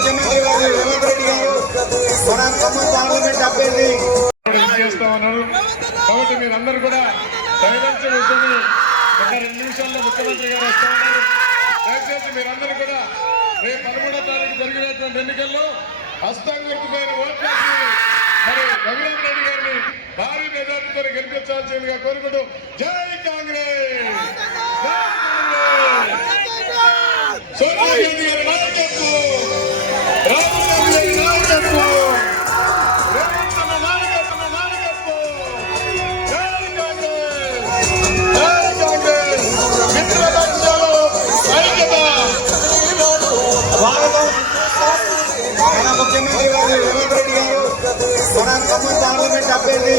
ముఖ్యమంత్రి గారు రేవంత్ రెడ్డి గారు మన ఖమ్మం పార్లమెంట్ అభ్యర్థి చేస్తా ఉన్నారు. కాబట్టి మీరందరూ కూడా సైలెన్స్ కూర్చొని ఒక 2 నిమిషాల్లో ముఖ్యమంత్రి గారు వస్తా ఉన్నారు. దయచేసి మీరందరూ కూడా రేపు 13వ తారీఖు జరిగినటువంటి ఎన్నికల్లో హస్తం గుర్తుపైన ఓట్లేసి మరి రఘురామ్ రెడ్డి గారిని భారీ మెజార్టీతో గెలిపించాల్సిందిగా కోరుకుంటూ జై కాంగ్రెస్, సోనియా గాంధీ గారి నాయకత్వం, రాహుల్ గాంధీ గారి నాయకత్వం, మన ముఖ్యమంత్రి గారు రేవంత్ రెడ్డి గారు మన ఖమ్మం పార్లమెంట్ అభ్యర్థి